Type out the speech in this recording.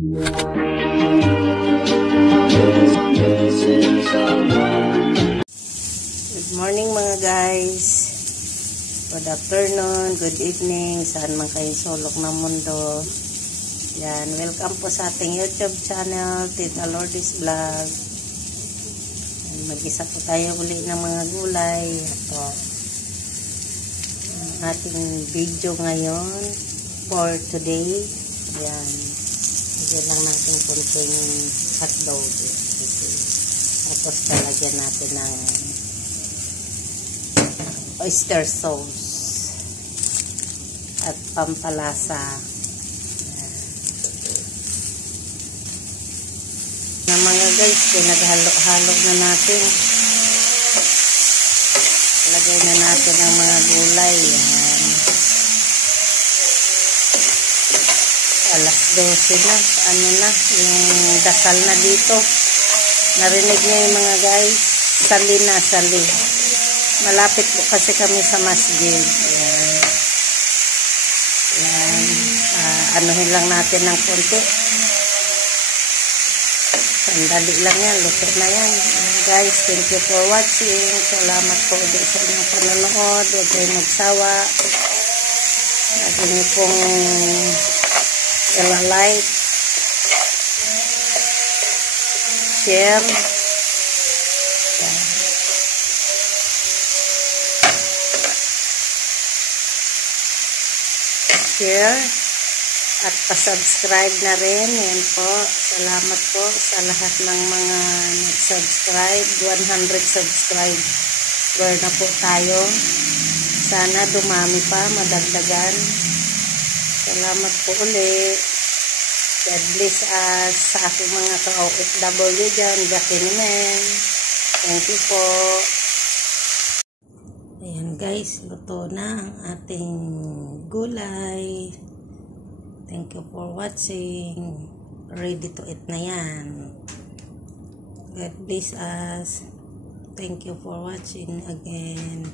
Good morning mga guys. Good afternoon, good evening, saan man kayo sulok ng mundo. Yan, welcome po sa ating YouTube channel, Tita Lourdes Vlog. Mag-isa po tayo uli ng mga gulay. Ito, ang ating video ngayon for today. Yan, lagyan lang natin konting hotdog. Tapos talagyan natin ng oyster sauce at pampalasa. Na mga guys, pinaghalo-halo na natin. Lagay na natin ang mga gulay. Yan. Alas 12 na. Ano na? Yung dasal na dito. Narinig niyo yung mga guys? Sali na, sali. Malapit po kasi kami sa masjid. Ayan. Ayan. Anuhin lang natin ng konti. Sandali lang yan. Luto na yan. Guys, thank you for watching. Salamat po ulit sa inyong panonood. Huwag kayo magsawa. Lagi niyo pong i-like, share. Share at pa-subscribe na rin. Yan po. Salamat po sa lahat ng mga nag-subscribe. 100 subscriber na po tayo. Sana dumami pa, madagdagan. Salamat po ulit. God bless us sa aking mga ka-OFW dyan. Gakinimen. Thank you po. Ayan guys, luto na ang ating gulay. Thank you for watching. Ready to eat na yan. God bless us. Thank you for watching again.